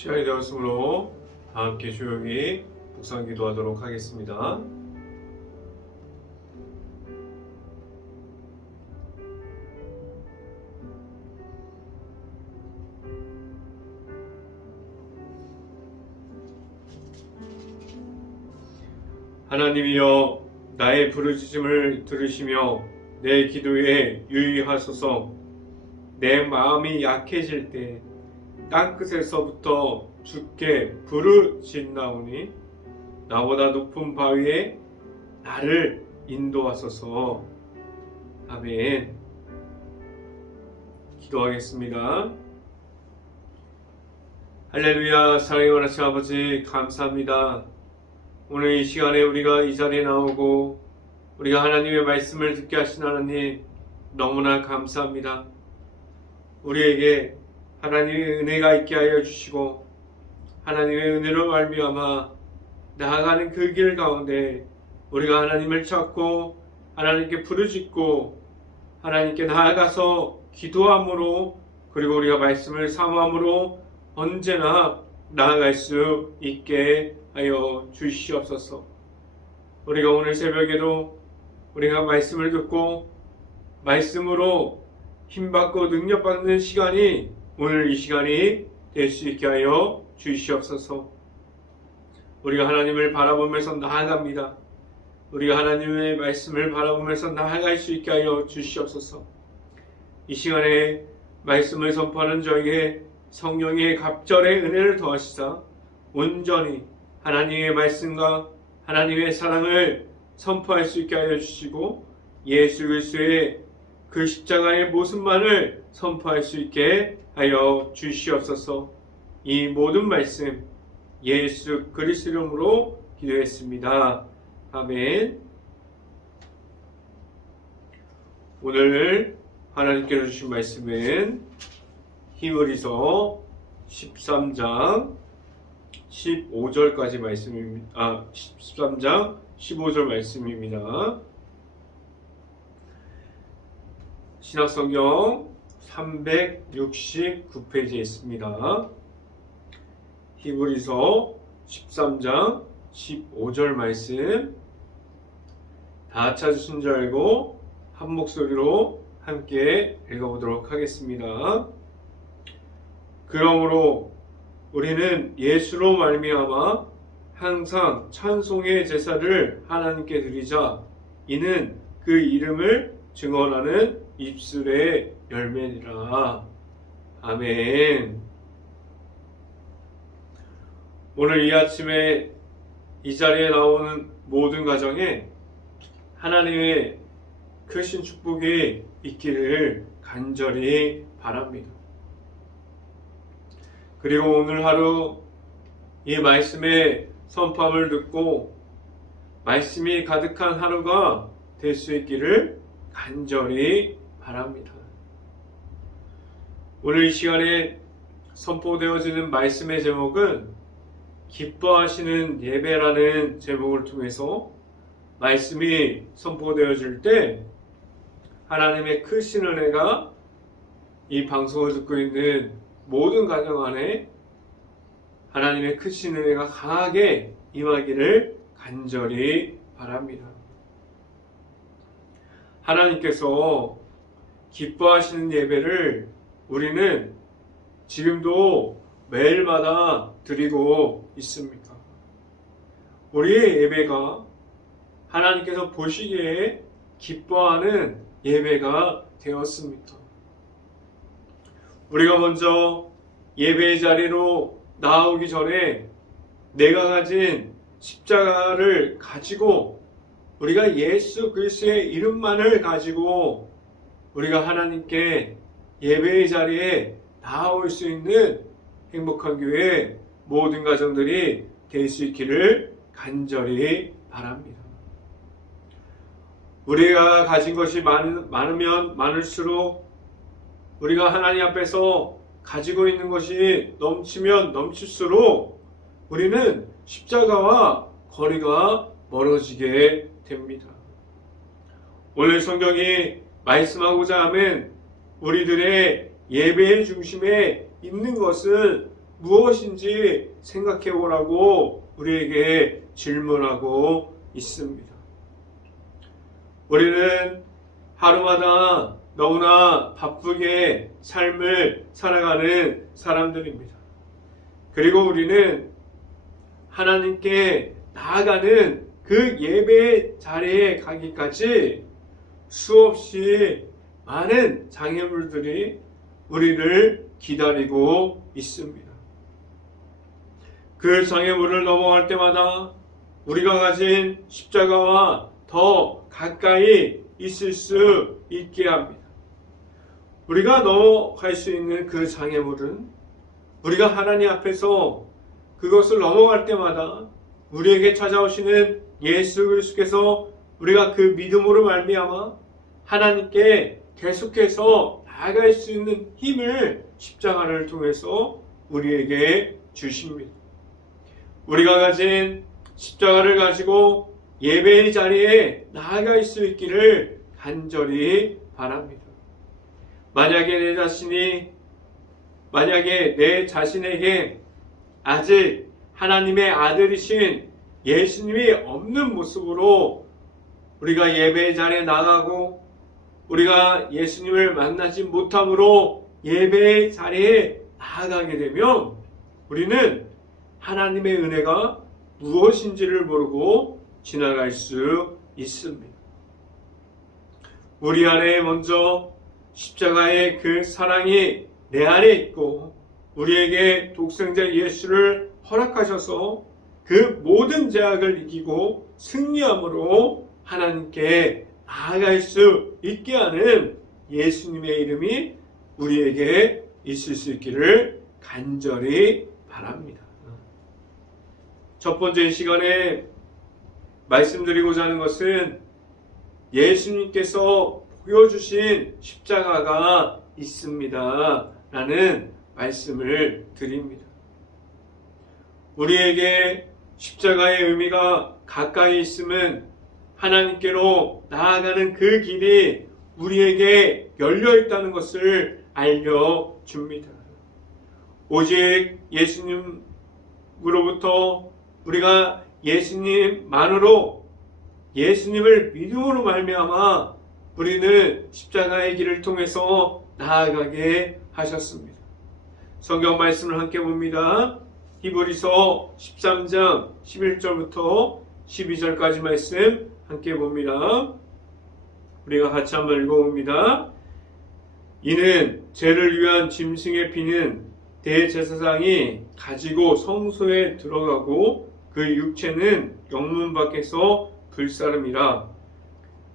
시간이 되었으므로 다 함께 조용히 묵상 기도하도록 하겠습니다. 하나님이여, 나의 부르짖음을 들으시며 내 기도에 유의하소서. 내 마음이 약해질 때 땅끝에서부터 주께 부르짖나오니 나보다 높은 바위에 나를 인도하소서. 아멘. 기도하겠습니다. 할렐루야. 사랑의 원하신 아버지, 감사합니다. 오늘 이 시간에 우리가 이 자리에 나오고 우리가 하나님의 말씀을 듣게 하신 하나님, 너무나 감사합니다. 우리에게 하나님의 은혜가 있게 하여 주시고 하나님의 은혜로 말미암아 나아가는 그 길 가운데 우리가 하나님을 찾고 하나님께 부르짖고 하나님께 나아가서 기도함으로, 그리고 우리가 말씀을 사모함으로 언제나 나아갈 수 있게 하여 주시옵소서. 우리가 오늘 새벽에도 우리가 말씀을 듣고 말씀으로 힘받고 능력받는 시간이 오늘 이 시간이 될 수 있게 하여 주시옵소서. 우리가 하나님을 바라보면서 나아갑니다. 우리가 하나님의 말씀을 바라보면서 나아갈 수 있게 하여 주시옵소서. 이 시간에 말씀을 선포하는 저에게 성령의 갑절의 은혜를 더하시사 온전히 하나님의 말씀과 하나님의 사랑을 선포할 수 있게 하여 주시고 예수 그리스도의 그 십자가의 모습만을 선포할 수 있게 하여 주시옵소서. 이 모든 말씀 예수 그리스도 이름으로 기도했습니다. 아멘. 오늘 하나님께서 주신 말씀은 히브리서 13장 15절까지 말씀입니다. 13장 15절 말씀입니다. 신약성경 369페이지에 있습니다. 히브리서 13장 15절 말씀 다 찾으신 줄 알고 한 목소리로 함께 읽어보도록 하겠습니다. 그러므로 우리는 예수로 말미암아 항상 찬송의 제사를 하나님께 드리자. 이는 그 이름을 증언하는 입술의 열매니라. 아멘. 오늘 이 아침에 이 자리에 나오는 모든 가정에 하나님의 크신 축복이 있기를 간절히 바랍니다. 그리고 오늘 하루 이 말씀의 선포함을 듣고 말씀이 가득한 하루가 될 수 있기를 간절히 바랍니다. 오늘 이 시간에 선포되어지는 말씀의 제목은 기뻐하시는 예배라는 제목을 통해서 말씀이 선포되어질 때 하나님의 크신 은혜가 이 방송을 듣고 있는 모든 가정 안에 하나님의 크신 은혜가 강하게 임하기를 간절히 바랍니다. 하나님께서 기뻐하시는 예배를 우리는 지금도 매일마다 드리고 있습니다. 우리의 예배가 하나님께서 보시기에 기뻐하는 예배가 되었습니다. 우리가 먼저 예배의 자리로 나오기 전에 내가 가진 십자가를 가지고 우리가 예수 그리스도의 이름만을 가지고 우리가 하나님께 예배의 자리에 나올 수 있는 행복한 교회 모든 가정들이 될 수 있기를 간절히 바랍니다. 우리가 가진 것이 많으면 많을수록 우리가 하나님 앞에서 가지고 있는 것이 넘치면 넘칠수록 우리는 십자가와 거리가 멀어지게 됩니다. 오늘 성경이 말씀하고자 하면 우리들의 예배의 중심에 있는 것은 무엇인지 생각해 보라고 우리에게 질문하고 있습니다. 우리는 하루마다 너무나 바쁘게 삶을 살아가는 사람들입니다. 그리고 우리는 하나님께 나아가는 그 예배 자리에 가기까지 수없이 많은 장애물들이 우리를 기다리고 있습니다. 그 장애물을 넘어갈 때마다 우리가 가진 십자가와 더 가까이 있을 수 있게 합니다. 우리가 넘어갈 수 있는 그 장애물은 우리가 하나님 앞에서 그것을 넘어갈 때마다 우리에게 찾아오시는 예수 그리스도께서 우리가 그 믿음으로 말미암아 하나님께 계속해서 나아갈 수 있는 힘을 십자가를 통해서 우리에게 주십니다. 우리가 가진 십자가를 가지고 예배의 자리에 나아갈 수 있기를 간절히 바랍니다. 만약에 내 자신에게 아직 하나님의 아들이신 예수님이 없는 모습으로 우리가 예배의 자리에 나가고 우리가 예수님을 만나지 못함으로 예배의 자리에 나아가게 되면 우리는 하나님의 은혜가 무엇인지를 모르고 지나갈 수 있습니다. 우리 안에 먼저 십자가의 그 사랑이 내 안에 있고 우리에게 독생자 예수를 허락하셔서 그 모든 제약을 이기고 승리함으로 하나님께 나아갈 수 있게 하는 예수님의 이름이 우리에게 있을 수 있기를 간절히 바랍니다. 첫 번째 시간에 말씀드리고자 하는 것은 예수님께서 보여주신 십자가가 있습니다. 라는 말씀을 드립니다. 우리에게 십자가의 의미가 가까이 있음은 하나님께로 나아가는 그 길이 우리에게 열려 있다는 것을 알려줍니다. 오직 예수님으로부터 우리가 예수님만으로 예수님을 믿음으로 말미암아 우리는 십자가의 길을 통해서 나아가게 하셨습니다. 성경 말씀을 함께 봅니다. 히브리서 13장 11절부터 12절까지 말씀 함께 봅니다. 우리가 같이 한번 읽어봅니다. 이는 죄를 위한 짐승의 피는 대제사장이 가지고 성소에 들어가고 그 육체는 영문 밖에서 불사름이라.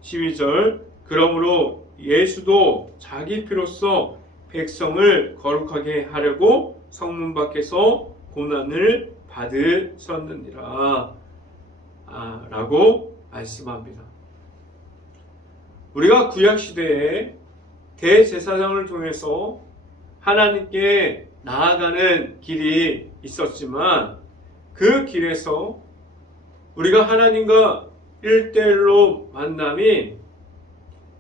12절 그러므로 예수도 자기 피로써 백성을 거룩하게 하려고 성문 밖에서 고난을 받으셨느니라. 라고 말씀합니다. 우리가 구약시대에 대제사장을 통해서 하나님께 나아가는 길이 있었지만 그 길에서 우리가 하나님과 1대1로 만남이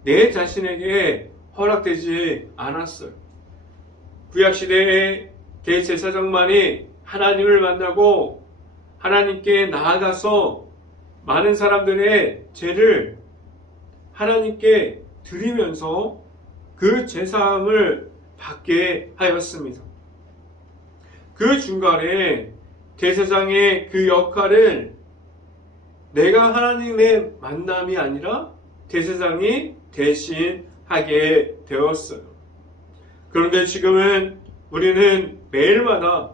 내 자신에게 허락되지 않았어요. 구약시대의 대제사장만이 하나님을 만나고 하나님께 나아가서 많은 사람들의 죄를 하나님께 드리면서 그 제사함을 받게 하였습니다. 그 중간에 대제사장의 그 역할은 내가 하나님의 만남이 아니라 대제사장이 대신 하게 되었어요. 그런데 지금은 우리는 매일마다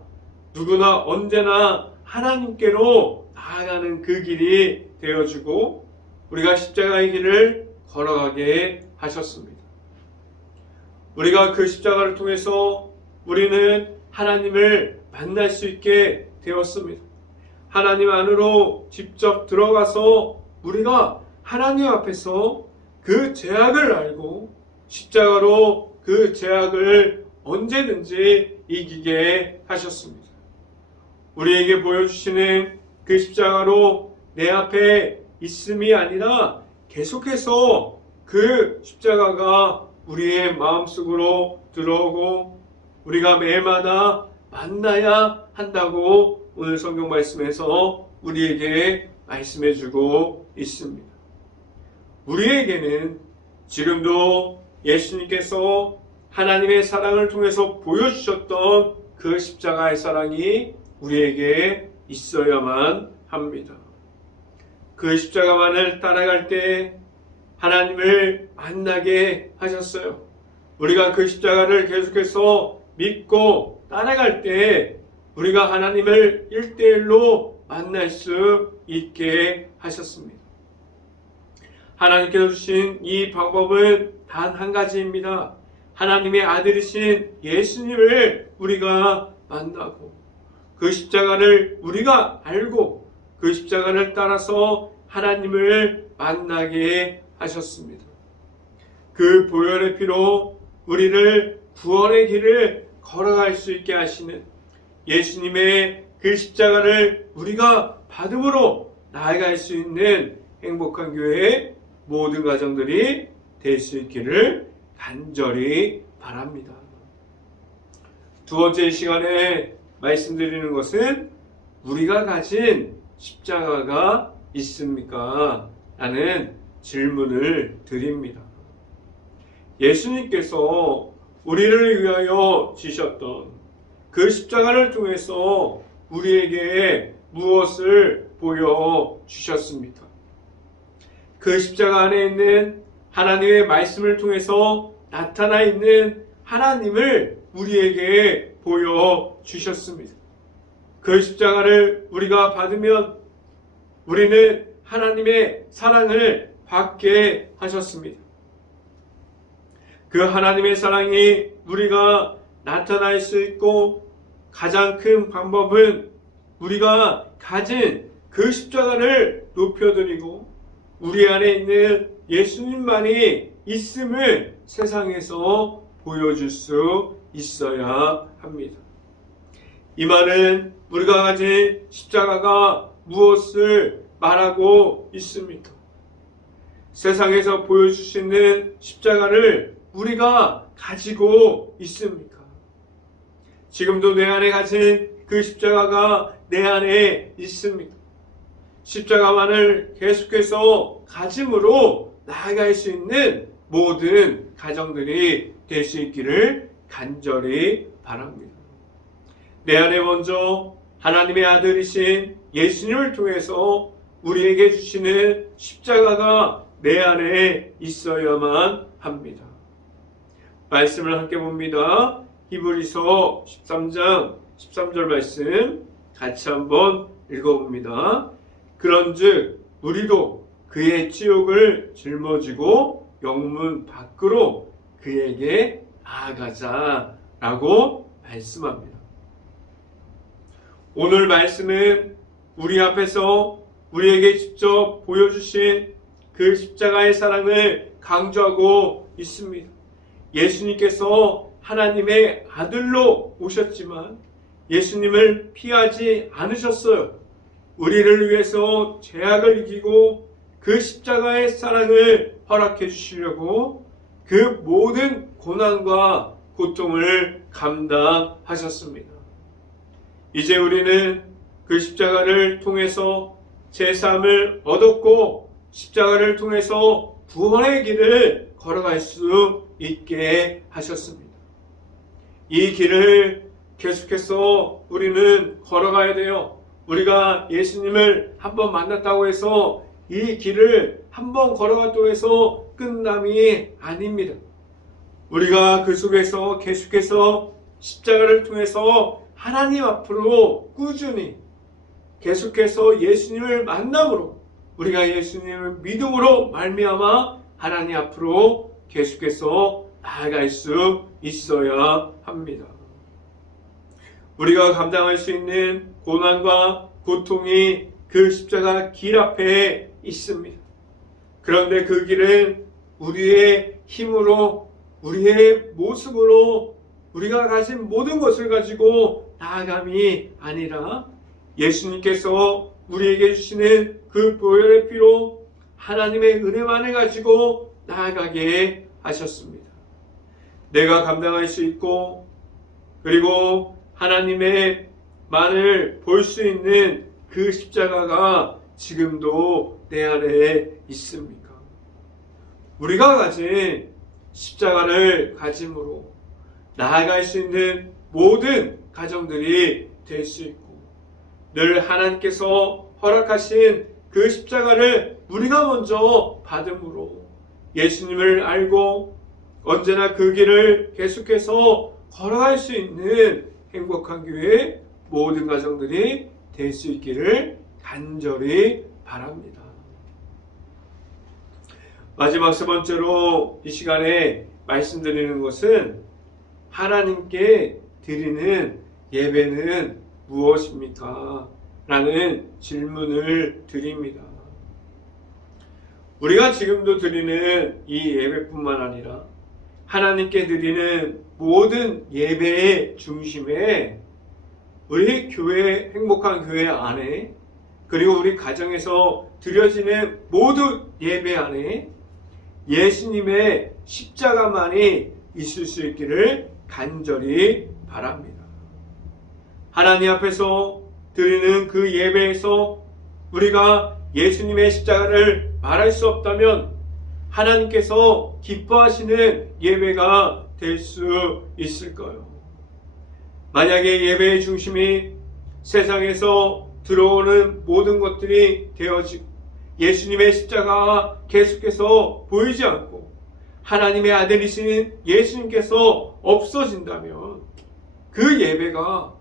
누구나 언제나 하나님께로 나아가는 그 길이 되어주고 우리가 십자가의 길을 걸어가게 하셨습니다. 우리가 그 십자가를 통해서 우리는 하나님을 만날 수 있게 되었습니다. 하나님 안으로 직접 들어가서 우리가 하나님 앞에서 그 죄악을 알고 십자가로 그 죄악을 언제든지 이기게 하셨습니다. 우리에게 보여주시는 그 십자가로 내 앞에 있음이 아니라 계속해서 그 십자가가 우리의 마음속으로 들어오고 우리가 매일마다 만나야 한다고 오늘 성경 말씀에서 우리에게 말씀해 주고 있습니다. 우리에게는 지금도 예수님께서 하나님의 사랑을 통해서 보여주셨던 그 십자가의 사랑이 우리에게 있어야만 합니다. 그 십자가만을 따라갈 때 하나님을 만나게 하셨어요. 우리가 그 십자가를 계속해서 믿고 따라갈 때 우리가 하나님을 1대1로 만날 수 있게 하셨습니다. 하나님께서 주신 이 방법은 단 한 가지입니다. 하나님의 아들이신 예수님을 우리가 만나고 그 십자가를 우리가 알고 그 십자가를 따라서 하나님을 만나게 하셨습니다. 그 보혈의 피로 우리를 구원의 길을 걸어갈 수 있게 하시는 예수님의 그 십자가를 우리가 받음으로 나아갈 수 있는 행복한 교회의 모든 가정들이 될 수 있기를 간절히 바랍니다. 두 번째 시간에 말씀드리는 것은 우리가 가진 십자가가 있습니까? 라는 질문을 드립니다. 예수님께서 우리를 위하여 지셨던 그 십자가를 통해서 우리에게 무엇을 보여주셨습니까? 그 십자가 안에 있는 하나님의 말씀을 통해서 나타나 있는 하나님을 우리에게 보여주셨습니다. 그 십자가를 우리가 받으면 우리는 하나님의 사랑을 받게 하셨습니다. 그 하나님의 사랑이 우리가 나타날 수 있고 가장 큰 방법은 우리가 가진 그 십자가를 높여드리고 우리 안에 있는 예수님만이 있음을 세상에서 보여줄 수 있어야 합니다. 이 말은 우리가 가진 십자가가 무엇을 말하고 있습니까? 세상에서 보여주시는 십자가를 우리가 가지고 있습니까? 지금도 내 안에 가진 그 십자가가 내 안에 있습니까? 십자가만을 계속해서 가짐으로 나아갈 수 있는 모든 가정들이 될 수 있기를 간절히 바랍니다. 내 안에 먼저 하나님의 아들이신 예수님을 통해서 우리에게 주시는 십자가가 내 안에 있어야만 합니다. 말씀을 함께 봅니다. 히브리서 13장 13절 말씀 같이 한번 읽어봅니다. 그런즉 우리도 그의 치욕을 짊어지고 영문 밖으로 그에게 나아가자라고 말씀합니다. 오늘 말씀은 우리 앞에서 우리에게 직접 보여주신 그 십자가의 사랑을 강조하고 있습니다. 예수님께서 하나님의 아들로 오셨지만 예수님을 피하지 않으셨어요. 우리를 위해서 죄악을 이기고 그 십자가의 사랑을 허락해 주시려고 그 모든 고난과 고통을 감당하셨습니다. 이제 우리는 그 십자가를 통해서 제사함을 얻었고 십자가를 통해서 구원의 길을 걸어갈 수 있게 하셨습니다. 이 길을 계속해서 우리는 걸어가야 돼요. 우리가 예수님을 한번 만났다고 해서 이 길을 한번 걸어갔다고 해서 끝남이 아닙니다. 우리가 그 속에서 계속해서 십자가를 통해서 하나님 앞으로 꾸준히 계속해서 예수님을 만남으로 우리가 예수님을 믿음으로 말미암아 하나님 앞으로 계속해서 나아갈 수 있어야 합니다. 우리가 감당할 수 있는 고난과 고통이 그 십자가 길 앞에 있습니다. 그런데 그 길은 우리의 힘으로, 우리의 모습으로, 우리가 가진 모든 것을 가지고 나아감이 아니라 예수님께서 우리에게 주시는 그 보혈의 피로 하나님의 은혜만을 가지고 나아가게 하셨습니다. 내가 감당할 수 있고 그리고 하나님의 만을 볼 수 있는 그 십자가가 지금도 내 안에 있습니까? 우리가 가진 십자가를 가짐으로 나아갈 수 있는 모든 가정들이 될 수 있고, 늘 하나님께서 허락하신 그 십자가를 우리가 먼저 받음으로 예수님을 알고 언제나 그 길을 계속해서 걸어갈 수 있는 행복한 교회 모든 가정들이 될 수 있기를 간절히 바랍니다. 마지막 세 번째로 이 시간에 말씀드리는 것은 하나님께 드리는 예배는 무엇입니까? 라는 질문을 드립니다. 우리가 지금도 드리는 이 예배뿐만 아니라 하나님께 드리는 모든 예배의 중심에 우리 교회, 행복한 교회 안에, 그리고 우리 가정에서 드려지는 모든 예배 안에 예수님의 십자가만이 있을 수 있기를 간절히 바랍니다. 하나님 앞에서 드리는 그 예배에서 우리가 예수님의 십자가를 말할 수 없다면 하나님께서 기뻐하시는 예배가 될 수 있을까요? 만약에 예배의 중심이 세상에서 들어오는 모든 것들이 되어지고 예수님의 십자가가 계속해서 보이지 않고 하나님의 아들이신 예수님께서 없어진다면 그 예배가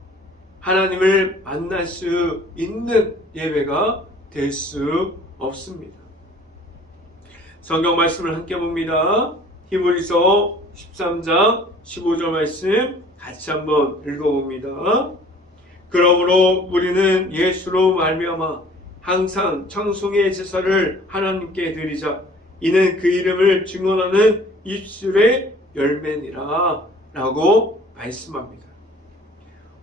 하나님을 만날 수 있는 예배가 될 수 없습니다. 성경 말씀을 함께 봅니다. 히브리서 13장 15절 말씀 같이 한번 읽어봅니다. 그러므로 우리는 예수로 말미암아 항상 청송의 제사를 하나님께 드리자. 이는 그 이름을 증언하는 입술의 열매니라 라고 말씀합니다.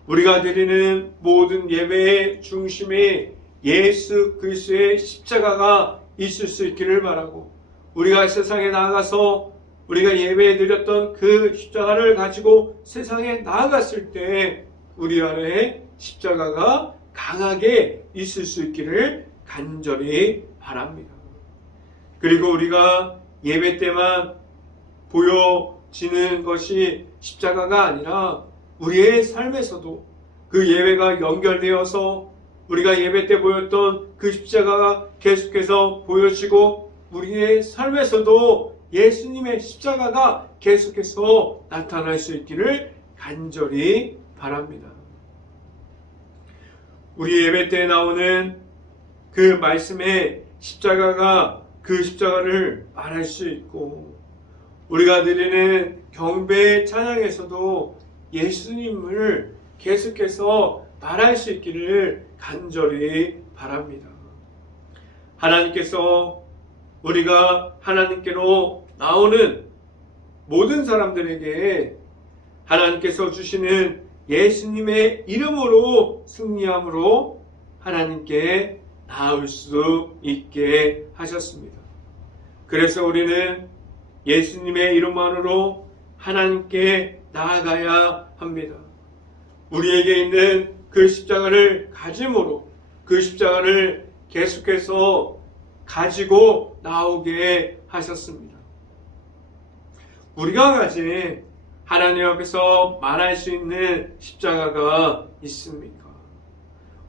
우리가 드리는 모든 예배의 중심에 예수 그리스도의 십자가가 있을 수 있기를 바라고, 우리가 세상에 나아가서 우리가 예배에 드렸던 그 십자가를 가지고 세상에 나아갔을 때 우리 안에 십자가가 강하게 있을 수 있기를 간절히 바랍니다. 그리고 우리가 예배 때만 보여지는 것이 십자가가 아니라 우리의 삶에서도 그 예배가 연결되어서 우리가 예배 때 보였던 그 십자가가 계속해서 보여지고 우리의 삶에서도 예수님의 십자가가 계속해서 나타날 수 있기를 간절히 바랍니다. 우리 예배 때 나오는 그 말씀의 십자가가 그 십자가를 말할 수 있고, 우리가 드리는 경배의 찬양에서도 예수님을 계속해서 말할 수 있기를 간절히 바랍니다. 하나님께서 우리가 하나님께로 나오는 모든 사람들에게 하나님께서 주시는 예수님의 이름으로 승리함으로 하나님께 나올 수 있게 하셨습니다. 그래서 우리는 예수님의 이름만으로 하나님께 나아가야 합니다. 우리에게 있는 그 십자가를 가짐으로 그 십자가를 계속해서 가지고 나오게 하셨습니다. 우리가 가진 하나님 앞에서 말할 수 있는 십자가가 있습니까?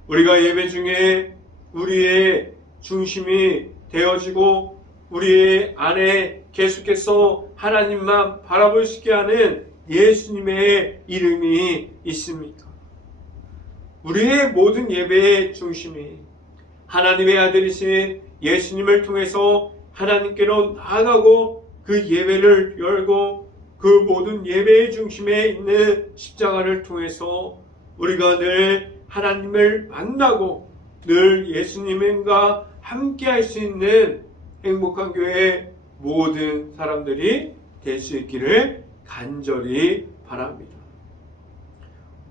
우리가 예배 중에 우리의 중심이 되어지고 우리의 안에 계속해서 하나님만 바라볼 수 있게 하는 예수님의 이름이 있습니까? 우리의 모든 예배의 중심이 하나님의 아들이신 예수님을 통해서 하나님께로 나아가고 그 예배를 열고 그 모든 예배의 중심에 있는 십자가를 통해서 우리가 늘 하나님을 만나고 늘 예수님과 함께 할 수 있는 행복한 교회 모든 사람들이 될 수 있기를 간절히 바랍니다.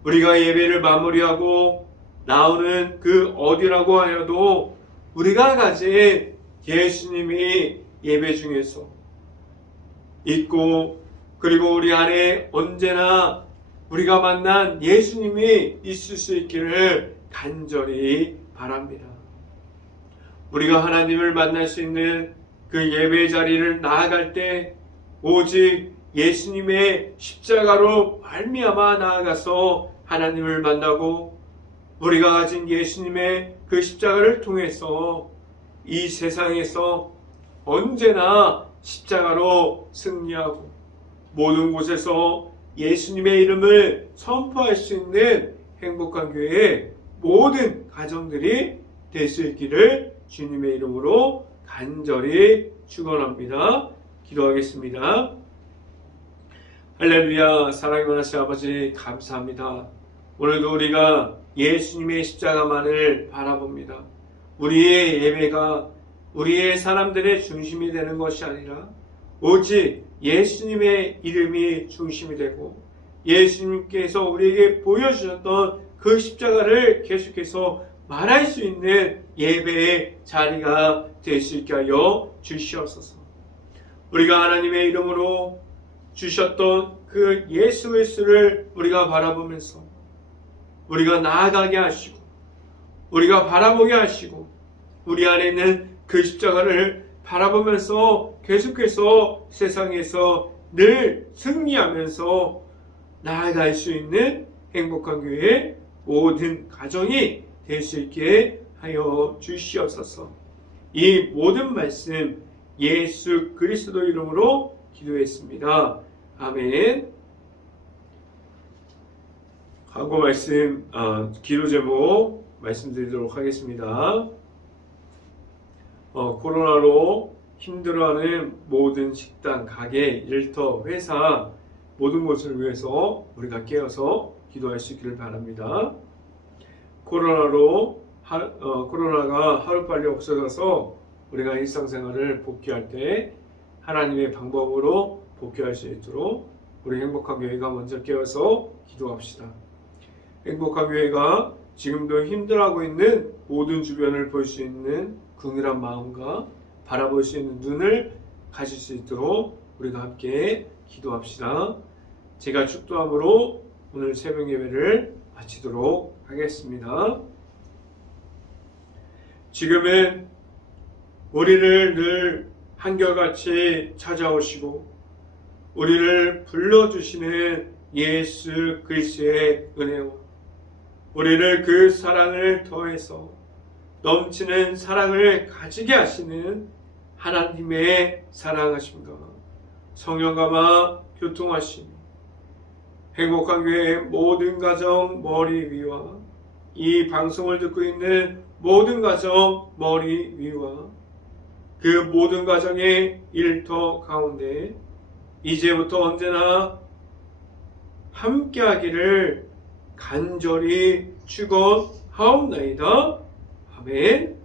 우리가 예배를 마무리하고 나오는 그 어디라고 하여도 우리가 가진 예수님이 예배 중에서 있고, 그리고 우리 안에 언제나 우리가 만난 예수님이 있을 수 있기를 간절히 바랍니다. 우리가 하나님을 만날 수 있는 그 예배 자리를 나아갈 때 오직 예수님의 십자가로 말미암아 나아가서 하나님을 만나고 우리가 가진 예수님의 그 십자가를 통해서 이 세상에서 언제나 십자가로 승리하고 모든 곳에서 예수님의 이름을 선포할 수 있는 행복한 교회의 모든 가정들이 될 수 있기를 주님의 이름으로 간절히 축원합니다. 기도하겠습니다. 할렐루야. 사랑이 많으신 아버지 감사합니다. 오늘도 우리가 예수님의 십자가만을 바라봅니다. 우리의 예배가 우리의 사람들의 중심이 되는 것이 아니라 오직 예수님의 이름이 중심이 되고 예수님께서 우리에게 보여주셨던 그 십자가를 계속해서 말할 수 있는 예배의 자리가 될 수 있게 하여 주시옵소서. 우리가 하나님의 이름으로 주셨던 그 예수 그리스도를 우리가 바라보면서 우리가 나아가게 하시고 우리가 바라보게 하시고 우리 안에 있는 그 십자가를 바라보면서 계속해서 세상에서 늘 승리하면서 나아갈 수 있는 행복한 교회의 모든 가정이 될 수 있게 하여 주시옵소서. 이 모든 말씀 예수 그리스도 이름으로 기도했습니다. 아멘. 광고 말씀, 기도 제목 말씀드리도록 하겠습니다. 코로나로 힘들어하는 모든 식당, 가게, 일터, 회사 모든 것을 위해서 우리가 깨어서 기도할 수 있기를 바랍니다. 코로나가 하루빨리 없어져서 우리가 일상생활을 복귀할 때 하나님의 방법으로 복귀할 수 있도록 우리 행복한 교회가 먼저 깨어서 기도합시다. 행복한 교회가 지금도 힘들어하고 있는 모든 주변을 볼 수 있는 긍휼한 마음과 바라볼 수 있는 눈을 가질 수 있도록 우리가 함께 기도합시다. 제가 축도함으로 오늘 새벽 예배를 마치도록 하겠습니다. 지금은 우리를 늘 한결같이 찾아오시고 우리를 불러주시는 예수 그리스도의 은혜와 우리를 그 사랑을 더해서 넘치는 사랑을 가지게 하시는 하나님의 사랑하심과 성령감화 교통하심 행복한 교회의 모든 가정 머리 위와 이 방송을 듣고 있는 모든 가정 머리 위와 그 모든 가정의 일터 가운데 이제부터 언제나 함께하기를 간절히 축원하옵나이다. 아멘.